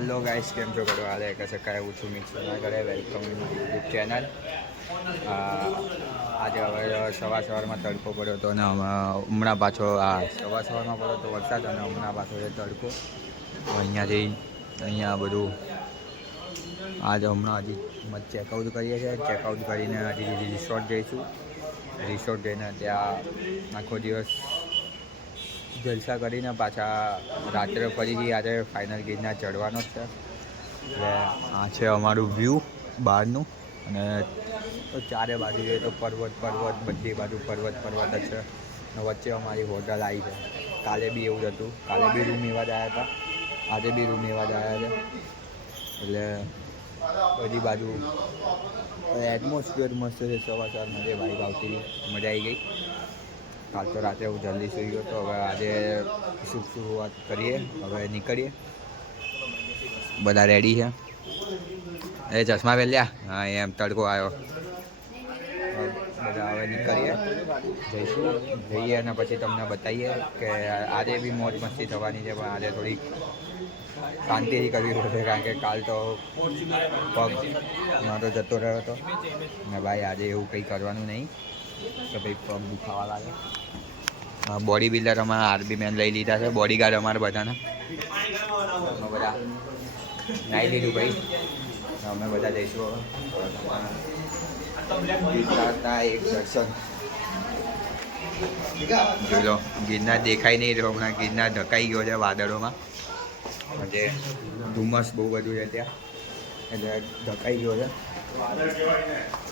Hello guys, કેમ છો? કરો હાલે કશે કાંઈ હું છું મિક્સ ના કરે. Welcome YouTube channel. આજે હવે સવારમાં તડકો પડ્યો હતો અને હમણાં પાછો સવારમાં પડ્યો તો વરસાદ અને હમણાં પાછો એ તડકો. અહીંયા બધું આજે હમણાં હજી ચેકઆઉટ કરીએ છીએ. ચેકઆઉટ કરીને હજી રિસોર્ટ જઈશું. રિસોર્ટ જઈને ત્યાં આખો દિવસ જલસા કરીને પાછા રાત્રે ફરીથી આજે ફાઇનલ ગિરનાર ચડવાનો જ છે. એટલે આ છે અમારું વ્યૂ બહારનું, અને ચારે બાજુ જોઈએ તો પર્વત, બધી બાજુ પર્વત જ છે. વચ્ચે અમારી હોટલ આવી છે. કાલે બી એવું જ હતું. કાલે બી રૂમ એવા જ આવ્યા હતા, આજે બી રૂમ એવા જ આવ્યા છે. એટલે બધી બાજુ એટમોસ્ફિયર મસ્ત છે. સવારમાં જે વાઇબ આવતી મજા આવી ગઈ. કાલ તો રાત્રે હું જલ્દી સુઈ ગયો તો. હવે આજે શરૂઆત કરીએ. હવે નીકળીએ. બધા રેડી છે. એ ચશ્મા પહેર્યા? હા, એમ તડકો આવ્યો. બધા હવે નીકળીએ, જઈએ અને પછી તમને બતાવીએ કે આજે બી મોજ મસ્તી થવાની છે. પણ આજે થોડીક શાંતિથી કરવી પડશે, કારણ કે કાલ તો પગ મારો જતો રહ્યો હતો ને ભાઈ. આજે એવું કંઈ કરવાનું નહીં કે ભાઈ પગ દુખાવા લાગે. બોડી બિલ્ડર અમારા આરબી મેન લઈ લીધા છે, બોડીગાર્ડ અમારા બધાના. બધા નાહી લીધું ભાઈ. અમે બધા જઈશું ગિરનારના એક દર્શન. જોઈ લો, ગિરનાર દેખાઈ નહીં રહ્યો હમણાં. ગિરનાર ઢકાઈ ગયો છે વાદળોમાં. જે ધુમ્મસ બહુ બધું છે ત્યાં, એટલે ઢકાઈ ગયો છે.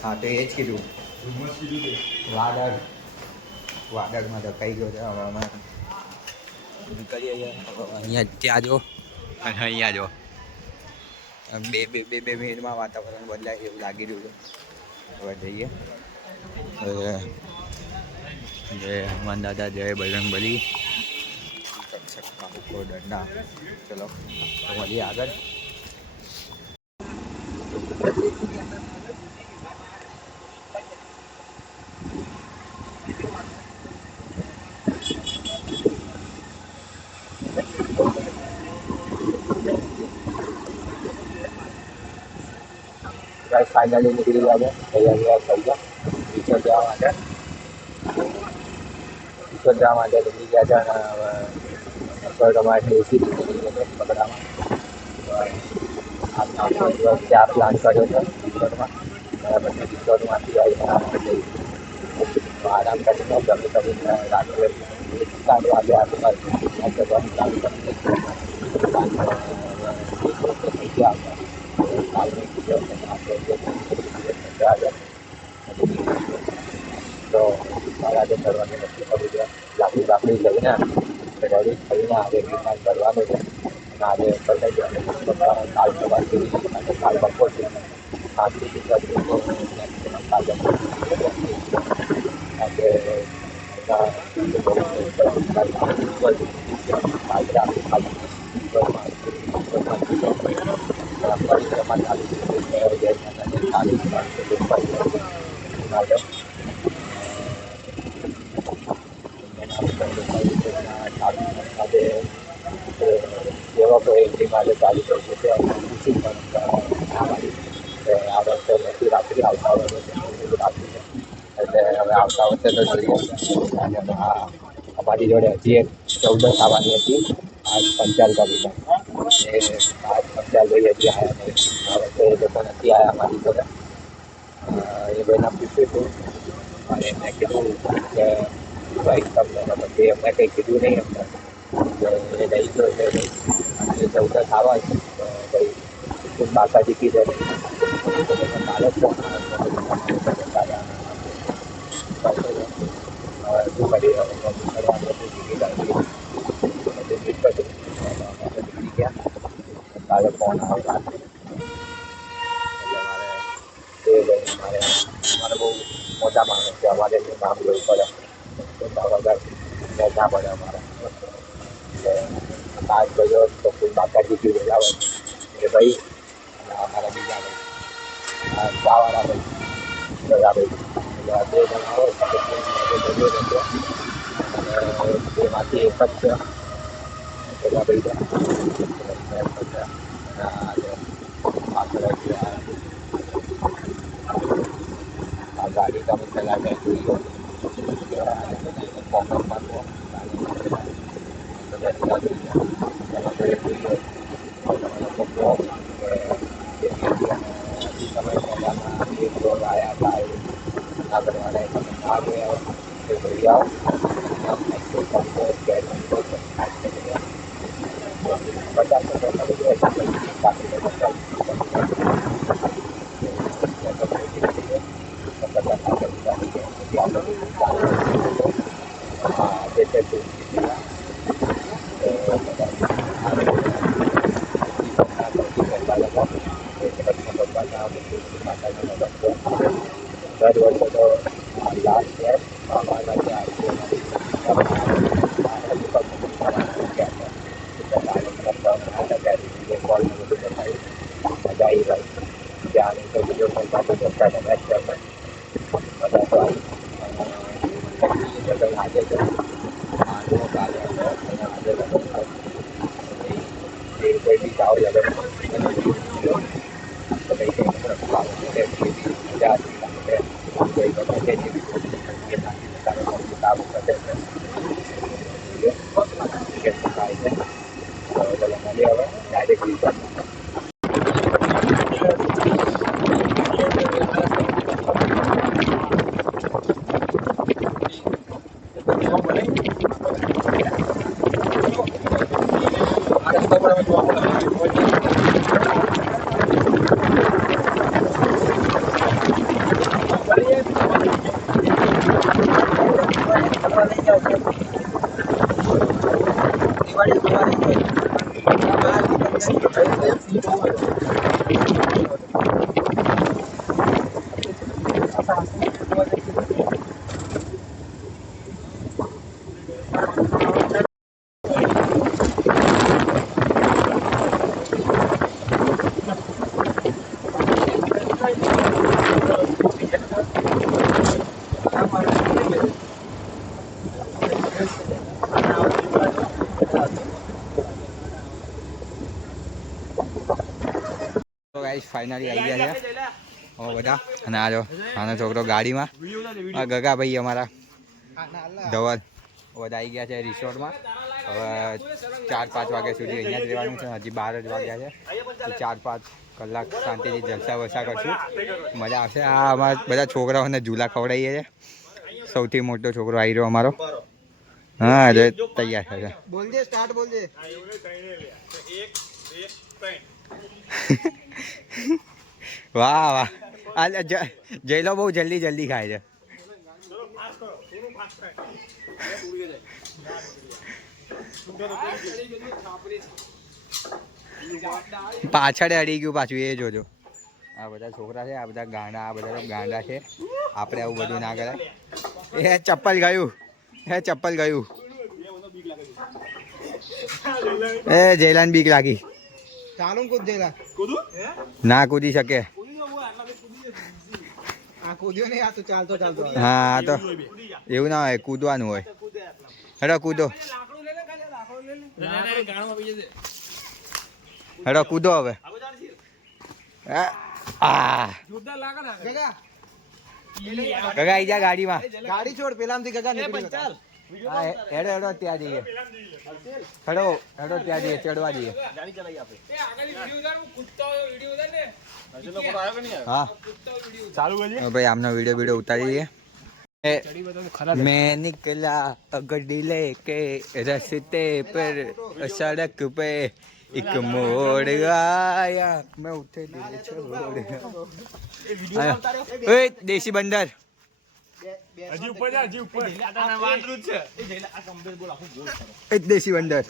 હા, તો એ જ કીધું, વાદળમાં ઢકાઈ ગયો છે. હવે અમે નીકળીએ છીએ. અહીંયા ત્યાં જો અને અહીંયા જો, બે મિનિટમાં વાતાવરણ બદલાય એવું લાગી રહ્યું છે. હવે જઈએ. જય હનુમાન દાદા, જય બજરંગબલી, દંડા. ચલો તો મળીએ આગળ. ફાઇનલી નીકળી ગયા છે. તૈયાર થઈ ગયા રિસોર્ટ જવા માટે. નીકળી ગયા છે. અને હવે તમારે એસી નીકળી ગયા છે પકડામાં. ત્યાં પ્લાન કર્યો છે રિસોર્ટમાં. પછી રિસોર્ટમાંથી આવીને આરામ કરીને કરીને રાત્રે 7 વાગે આસપાસ જવાનું ચાલુ કરી થઈ ગયા. તો આજે કરવાની નક્કી કરી છે. લાકડી લઈને રેડી થઈને આજે ગિરનાર કરવાનું છે. અને આજે કરી ગયા. કાલ સવારથી અને કાલ બપોરથી 7 થી જેવા કોઈ એન્ટ્રીમાં ચાલુ થઈ જશે. આ વર્ષે નથી રાત્રિ, આવતા વર્ષે રાત્રિ. એટલે હવે આવતા વર્ષે તો જોઈએ. અમારી જોડે હજી એક 14 આવવાની હતી. આજ પંચાલ કરી છે. આજ પંચાલ ભાઈ હજી આવ્યા નહીં. હવે તો એ લોકો નથી આવ્યા અમારી જોડે. એ ભાઈને પૂછ્યું હતું અને એમને કીધું કે ભાઈ તમને, પછી એમને કંઈ કીધું નહીં. એમને એ લઈ ગયો છે. એ 14 આવવા છે. તો ભાઈ ખૂબ બાકાજી કીધે કાલે ફોન શું કરી નીકળી ગયા. કાલે ફોન આવ્યો. એટલે મારે બહુ મોટા માણસ છે. અમારે એનું નામ લેવું પડે વગર ના પડે અમારે. આજ ભાઈઓ તો કોઈ બાકાજી બોલાવે કે ભાઈ. અમારા બીજા ભાઈ ચાવાળા ભાઈ, બધા ભાઈ, બે જણા હોય તો અને એમાંથી એક જ છે. બધા ભાઈ આ ગાડી તમે ચલાવે ફાઇનલી આવી ગયા છે હવે બધા. અને આ જો આનો છોકરો ગાડીમાં, આ ગગા ભાઈ અમારા ધવલ બધા આવી ગયા છે રિસોર્ટમાં. હવે 4-5 વાગ્યા સુધી અહીંયા જ રહેવાનું છે. હજી 12 જ વાગ્યા છે, તો 4-5 કલાક શાંતિથી જલસા વસા કરશું, મજા આવશે. આ અમારા બધા છોકરાઓને ઝૂલા ખવડાવીએ છીએ. સૌથી મોટો છોકરો આવી રહ્યો અમારો. હા અરે તૈયાર છે. બોલજે સ્ટાર્ટ બોલજે. વાહ વાહ, આ જયલો બહુ જલ્દી જલ્દી ખાય છે. પાછળ અડી ગયું પાછું, એ જોજો. આ બધા છોકરા છે, આ બધા ગાંડા, આ બધા ગાંડા છે. આપણે આવું બધું ના કરાય. એ ચપ્પલ ગયું, એ ચપ્પલ ગયું. એ જયલાન બીક લાગી. ના કૂદી શકે. હા તો એવું ના હોય, કૂદવાનું હોય. હેડો કૂદો, હેડો કૂદો હવે. ગગા આઈ જા ગાડીમાં. ગાડી છોડ, પેલામાંથી ગગા નીકળી ચાલ. હા હેડો હેડો ત્યાં જઈએ. હેડો હેડો ત્યાં જઈએ, ચડવા જઈએ. હા ભાઈ, આમનો વિડીયો ઉતારીએ. मैं निकला गड्डी लेके रस्ते पर, सड़क पे एक मोड़ आया, मैं उठे दिल छोड़ गया. देसी बंदर દેશી બંદર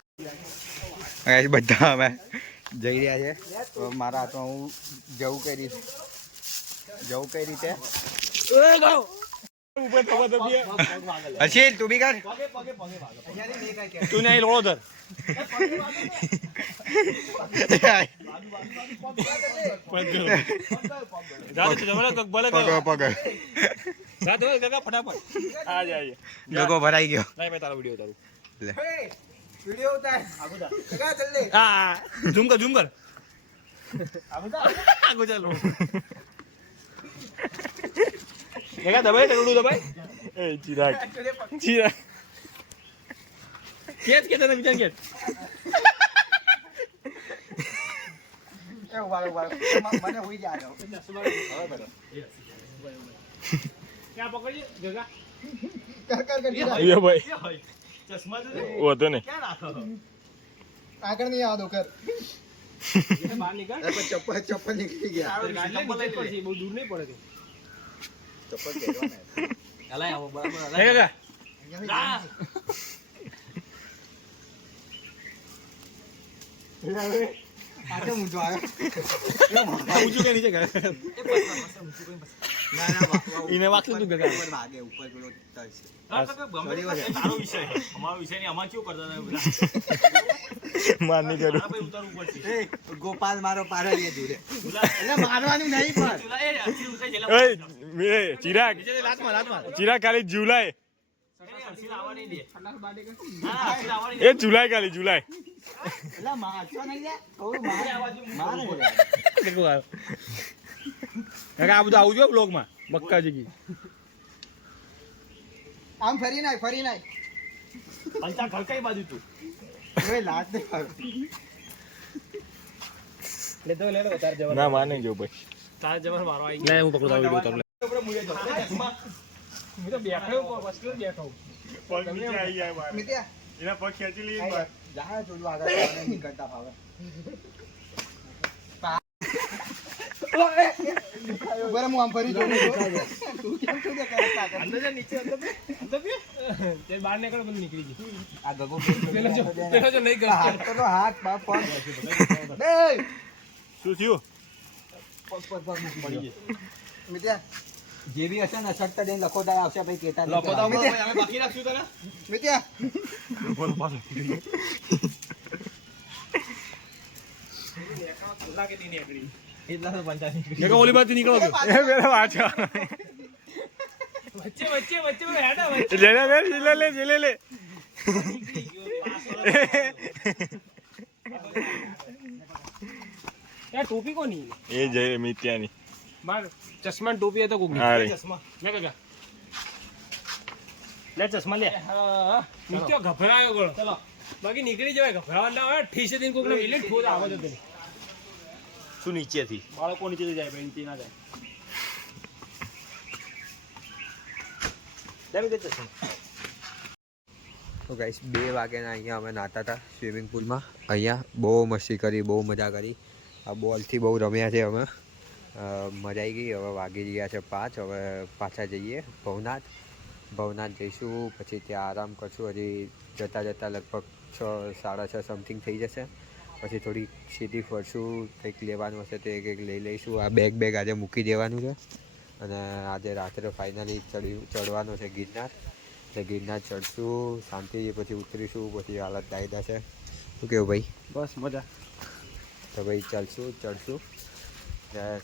બધા અમે જઈ રહ્યા છે. મારા હાથમાં હું જવું કઈ રીતે. હર્ષિલ તું બી કર. તું નહીં લોડો ધર. ગગો ભરાઈ ગયો. ઝૂમ કર. આગો ચાલો એકા દબાઈ તરડું દબાઈ એ ચિરાગ કેચ કે તને વિચાર કે મને હોઈ જાય ક્યાં પકડી જગા ये भाई ચશ્મા તો वो तो नहीं ક્યાં રાખો આગળ નહીં આવો કર એ બહાર નીકળ ચપ્પલ નીકળી ગયા ચપ્પલ લઈ પડશે બહુ દૂર નહીં પડે ચપ્પલ પહેરવાના હલાય આવો બરાબર है क्या આટલે ઊંચો આવ્યો ઊંચું કે નીચે કરે इन्हें वाक्य तू गगा ઉપર ભાગે ઉપર પેલો તરસ તારો વિષય અમારો વિષય નહીં અમાર કેવું કરતા હતા બધા मान नहीं करो ભાઈ ઉતારવું પડશે એ ગોપાલ મારો પારો લે દૂરે તુલા એટલે મારવાનું નહીં પણ તુલા એ અસલી ઉતાઈ જેલા ए चिराग લાતમાં चिराग खाली जुलाई અસલી આવવા નહીં દે હા અસલી આવવા નહીં ए जुलाई खाली जुलाई એટલે મારતો નહીં લે થોડું મારે મારે કેટલું આવ્યો આ બધું આવું જો બ્લોગમાં બક્કાજી કી આમ ફરી નાય પંચા ખડકાઈ બાજુ તું ઓય લાત દે મારો લે તો તાર જવા ना माने जो भाई તાર જવા મારો આવી લે હું પકડતો વિડિયો તાર લે હું તો બેઠો વસ્તુ બેઠો મિત્યા इन्हें पग खींच लिए જા જોડું આગળ નીકળતા ભાવે ઉપર હું આમ ફરી જોઉં તું કેમ શું કરતા અંદર જા નીચે અંદર બે તે બહાર નીકળ બંધ નીકળી ગઈ આ ગગો પેલો જો નહીં ગયો હાથ તો હાથ બાપ પગ બે શું થયું પગ પડી ગઈ મિત્યા જે બી હશે ને સટ્ટા દઈને લખોટા આવશે ભાઈ કેતા લખો તો અમે બાકી રાખશું તને મિત્યા बोल पास એટલા તો પંચા નીકળી ઓલી બાજુ નીકળો ए मेरा वाचा વચ્ચે હેડા વચ્ચે ले ले યાર ટોપી કોની ये जय मित्यानी માર ચશ્મા ને ટોપી હતો કોની અરે. ચશ્મા લે કાકા લે ચશ્મા લે હા નીચે ગભરાયો ગળો ચલો બાકી નીકળી જવાય ગભરાવા ના હોય ઠીસે દિન કોકને મિલે ઠોદ આવે તો તને શું નીચેથી બાળકો નીચે જાય બેનતી ના જાય દેવી દે ચશ્મા તો ગાઈસ 2 વાગ્યાના અહીંયા અમે નાતા હતા સ્વિમિંગ પુલમાં અહીંયા બહુ મસ્તી કરી બહુ મજા કરી આ બોલથી બહુ રમ્યા છે અમે મજા આવી ગઈ હવે વાગી ગયા છે 5 હવે પાછા જઈએ ભવનાથ જઈશું પછી ત્યાં આરામ કરશું હજી જતાં લગભગ 6 સાડા 6 સમથિંગ થઈ જશે પછી થોડી સીધી ફરશું કંઈક લેવાનું હશે તો કંઈક લઈ લઈશું આ બેગ આજે મૂકી દેવાનું છે અને આજે રાત્રે ફાઇનલી ચડવાનું છે ગિરનાર એટલે ગિરનાર ચડશું શાંતિથી પછી ઉતરીશું પછી હાલત ડાયદા છે શું કેવું ભાઈ બસ મજા તો ભાઈ ચડશું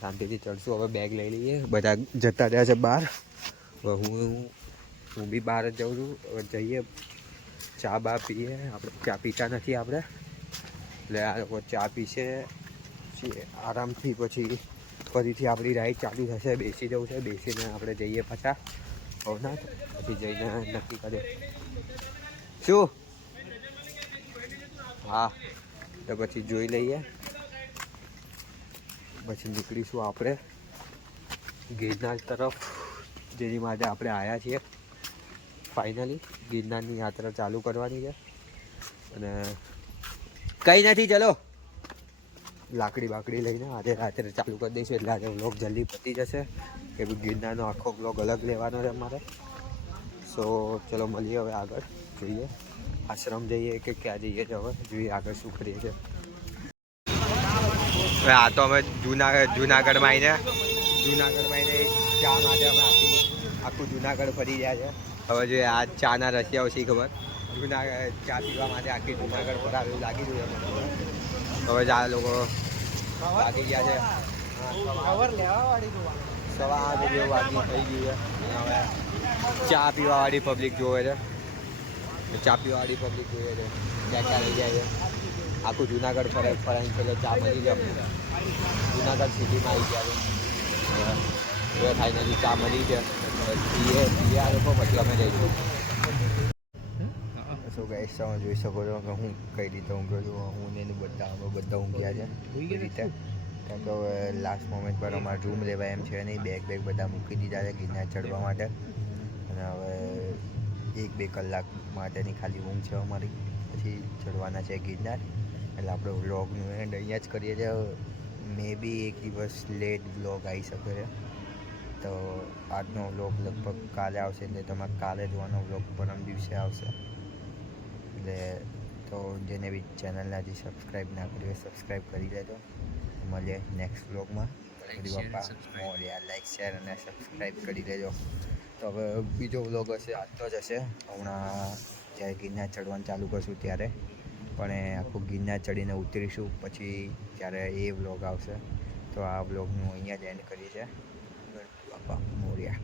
શાંતિથી ચડશું હવે બેગ લઈ લઈએ બધા જતા રહ્યા છે બહાર હવે હું બી બહાર જ જાઉં છું હવે જઈએ ચા બા પીએ આપણે ચા પીતા નથી આપણે એટલે આ લોકો ચા પીશે પછી આરામથી પછી ફરીથી આપણી રાઈડ ચાલુ થશે બેસી જવું છે બેસીને આપણે જઈએ પાછા ભવનાથ પછી જઈને નક્કી કરીએ શું હા તો પછી જોઈ લઈએ પછી નીકળીશું આપણે ગિરનાર તરફ જેની માટે આપણે આવ્યા છીએ ફાઇનલી ગિરનારની યાત્રા ચાલુ કરવાની છે અને કંઈ નથી ચલો લાકડી બાકડી લઈને આજે રાત્રે ચાલુ કરી દઈશું એટલે આજે વ્લોગ જલ્દી પતી જશે કે ગિરનારનો આખો વ્લોગ અલગ લેવાનો છે અમારે સો ચલો મળીએ હવે આગળ જોઈએ આશ્રમ જઈએ કે ક્યાં જઈએ છે હવે જોઈએ આગળ શું કરીએ છીએ આ તો અમે જુનાગઢમાં આવીને ચા માટે અમે આખું જુનાગઢ ફરી ગયા છે હવે જોઈએ આ ચાના રસિયાઓ શી ખબર ચા પીવા માટે આખી જુનાગઢ પર આવ્યું લાગી રહ્યું હવે જ આ લોકો લાગી ગયા છે સવા 8 જેવું વાગી થઈ ગયું છે હવે ચા પીવાવાળી પબ્લિક જોવે છે ચા પીવાવાળી પબ્લિક જોઈએ છે ક્યાં લઈ જાય છે આખું જુનાગઢ ફરાઈને પેલો ચા મળી જાય જુનાગઢ સિટીમાં આવી ગયા છે. હવે ફાઇનલી ચા મળી છે. પીએ આ લોકો પછી અમે જઈશું. શું ગાઈસ તમે જોઈ શકો છો કે હું કઈ રીતે ઊંઘ્યો છું. હું ને એનું બધા ઊંઘ્યા છે એ રીતે. કેમ કે હવે લાસ્ટ મોમેન્ટ પર અમારે રૂમ લેવાય એમ છે નહીં. બેગ બધા મૂકી દીધા છે ગિરનાર ચડવા માટે. અને હવે 1-2 કલાક માટેની ખાલી ઊંઘ છે અમારી. પછી ચડવાના છે ગિરનાર. એટલે આપણે વ્લોગનું એન્ડ અહીંયા જ કરીએ છીએ. મે બી એક દિવસ લેટ વ્લોગ આવી શકે છે. તો આજનો વ્લોગ લગભગ કાલે આવશે. એટલે તમારે કાલે જોવાનો વ્લોગ પરમ દિવસે આવશે. એટલે તો જેને બી ચેનલને હજી સબસ્ક્રાઈબ ના કરી હોય સબસ્ક્રાઈબ કરી લેજો. મળીએ નેક્સ્ટ વ્લોગમાં. બાપા મોર્યા લાઈક શેર અને સબસ્ક્રાઈબ કરી દેજો. તો હવે બીજો વ્લોગ હશે આજનો જ હશે. હમણાં જ્યારે ગિરનાર ચડવાનું ચાલુ કરશું ત્યારે પણ એ આખું ગિરનાર ચડીને ઉતરીશું પછી ત્યારે એ વ્લોગ આવશે. તો આ વ્લોગનું અહીંયા જ એન્ડ કરીએ છીએ. બાપા મોર્યા.